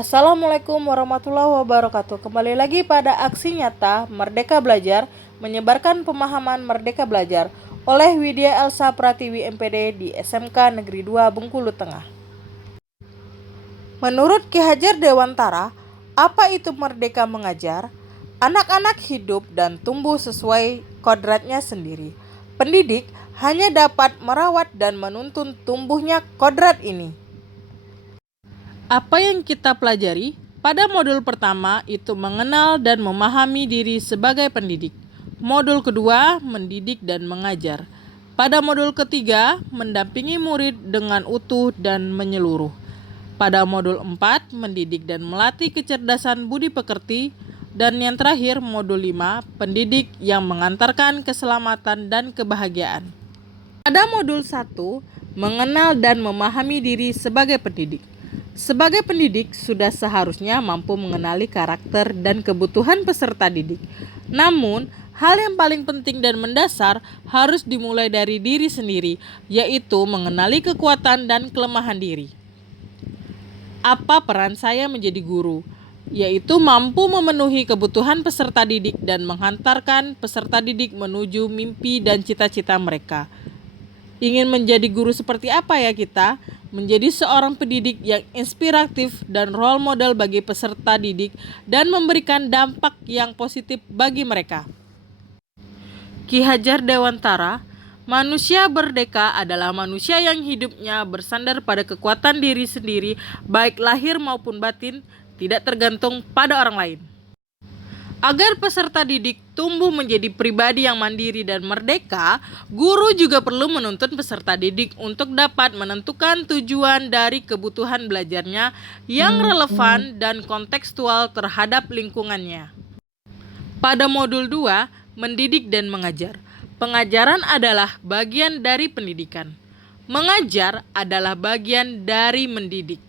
Assalamualaikum warahmatullahi wabarakatuh. Kembali lagi pada aksi nyata Merdeka Belajar, menyebarkan pemahaman Merdeka Belajar oleh Widya Elsa Pratiwi MPD di SMK Negeri 2 Bengkulu Tengah. Menurut Ki Hajar Dewantara, apa itu merdeka mengajar? Anak-anak hidup dan tumbuh sesuai kodratnya sendiri. Pendidik hanya dapat merawat dan menuntun tumbuhnya kodrat ini. Apa yang kita pelajari? Pada modul pertama itu mengenal dan memahami diri sebagai pendidik. Modul kedua, mendidik dan mengajar. Pada modul ketiga, mendampingi murid dengan utuh dan menyeluruh. Pada modul 4, mendidik dan melatih kecerdasan budi pekerti. Dan yang terakhir, modul 5, pendidik yang mengantarkan keselamatan dan kebahagiaan. Pada modul 1, mengenal dan memahami diri sebagai pendidik. Sebagai pendidik, sudah seharusnya mampu mengenali karakter dan kebutuhan peserta didik. Namun, hal yang paling penting dan mendasar harus dimulai dari diri sendiri, yaitu mengenali kekuatan dan kelemahan diri. Apa peran saya menjadi guru? Yaitu mampu memenuhi kebutuhan peserta didik dan menghantarkan peserta didik menuju mimpi dan cita-cita mereka. Ingin menjadi guru seperti apa ya kita? Menjadi seorang pendidik yang inspiratif dan role model bagi peserta didik dan memberikan dampak yang positif bagi mereka. Ki Hajar Dewantara, manusia merdeka adalah manusia yang hidupnya bersandar pada kekuatan diri sendiri, baik lahir maupun batin, tidak tergantung pada orang lain. Agar peserta didik tumbuh menjadi pribadi yang mandiri dan merdeka, guru juga perlu menuntun peserta didik untuk dapat menentukan tujuan dari kebutuhan belajarnya yang relevan dan kontekstual terhadap lingkungannya. Pada modul 2, mendidik dan mengajar. Pengajaran adalah bagian dari pendidikan. Mengajar adalah bagian dari mendidik.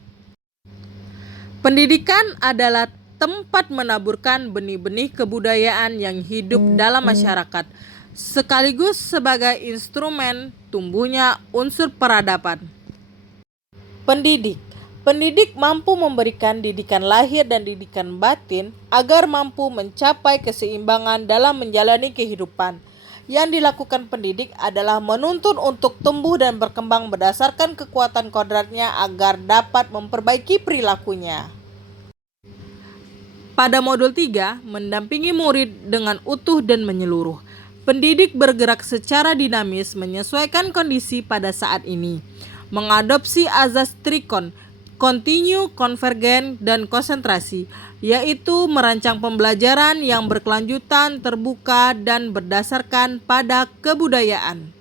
Pendidikan adalah tempat menaburkan benih-benih kebudayaan yang hidup dalam masyarakat, sekaligus sebagai instrumen tumbuhnya unsur peradaban. Pendidik mampu memberikan didikan lahir dan didikan batin agar mampu mencapai keseimbangan dalam menjalani kehidupan. Yang dilakukan pendidik adalah menuntun untuk tumbuh dan berkembang berdasarkan kekuatan kodratnya agar dapat memperbaiki perilakunya. Pada modul 3, mendampingi murid dengan utuh dan menyeluruh. Pendidik bergerak secara dinamis menyesuaikan kondisi pada saat ini. Mengadopsi azas trikon, kontinu, konvergen, dan konsentrasi, yaitu merancang pembelajaran yang berkelanjutan, terbuka, dan berdasarkan pada kebudayaan.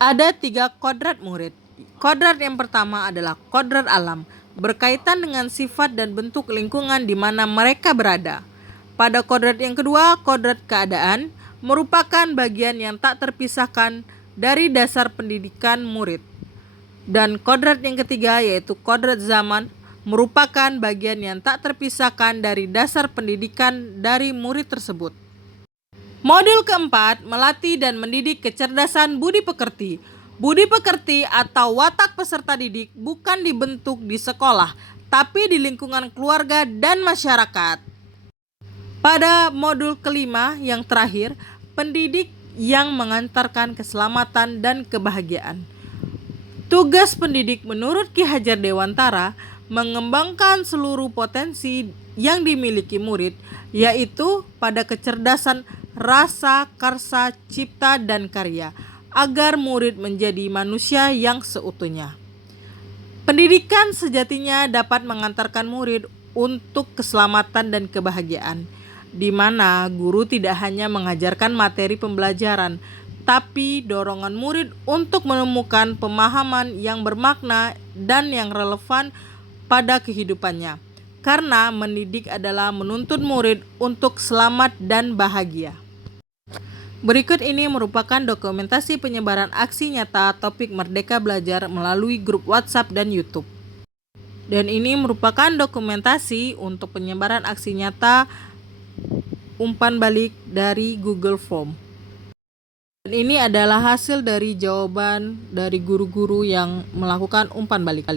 Ada 3 kodrat murid. Kodrat yang pertama adalah kodrat alam, berkaitan dengan sifat dan bentuk lingkungan di mana mereka berada. Pada kodrat yang kedua, kodrat keadaan, merupakan bagian yang tak terpisahkan dari dasar pendidikan murid. Dan kodrat yang ketiga yaitu kodrat zaman, merupakan bagian yang tak terpisahkan dari dasar pendidikan dari murid tersebut. Modul keempat, melatih dan mendidik kecerdasan budi pekerti. Budi pekerti atau watak peserta didik bukan dibentuk di sekolah, tapi di lingkungan keluarga dan masyarakat. Pada modul kelima yang terakhir, pendidik yang mengantarkan keselamatan dan kebahagiaan. Tugas pendidik menurut Ki Hajar Dewantara mengembangkan seluruh potensi yang dimiliki murid, yaitu pada kecerdasan rasa, karsa, cipta, dan karya, agar murid menjadi manusia yang seutuhnya. Pendidikan sejatinya dapat mengantarkan murid untuk keselamatan dan kebahagiaan, di mana guru tidak hanya mengajarkan materi pembelajaran, tapi dorongan murid untuk menemukan pemahaman yang bermakna dan yang relevan pada kehidupannya. Karena mendidik adalah menuntun murid untuk selamat dan bahagia. Berikut ini merupakan dokumentasi penyebaran aksi nyata topik Merdeka Belajar melalui grup WhatsApp dan YouTube. Dan ini merupakan dokumentasi untuk penyebaran aksi nyata umpan balik dari Google Form. Dan ini adalah hasil dari jawaban dari guru-guru yang melakukan umpan balik.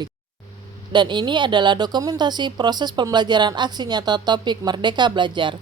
Dan ini adalah dokumentasi proses pembelajaran aksi nyata topik Merdeka Belajar.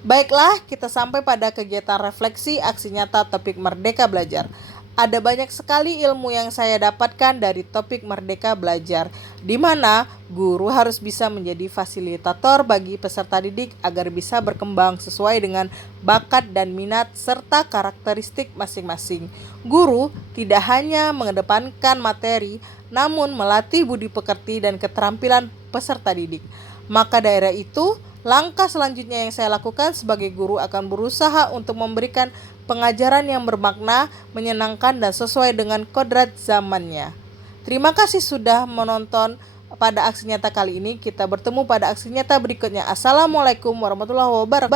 Baiklah, kita sampai pada kegiatan refleksi aksi nyata topik Merdeka Belajar. Ada banyak sekali ilmu yang saya dapatkan dari topik Merdeka Belajar, di mana guru harus bisa menjadi fasilitator bagi peserta didik agar bisa berkembang sesuai dengan bakat dan minat serta karakteristik masing-masing. Guru tidak hanya mengedepankan materi, namun melatih budi pekerti dan keterampilan peserta didik. Maka daerah itu, langkah selanjutnya yang saya lakukan sebagai guru akan berusaha untuk memberikan pengajaran yang bermakna, menyenangkan, dan sesuai dengan kodrat zamannya. Terima kasih sudah menonton pada aksi nyata kali ini. Kita bertemu pada aksi nyata berikutnya. Assalamualaikum warahmatullahi wabarakatuh.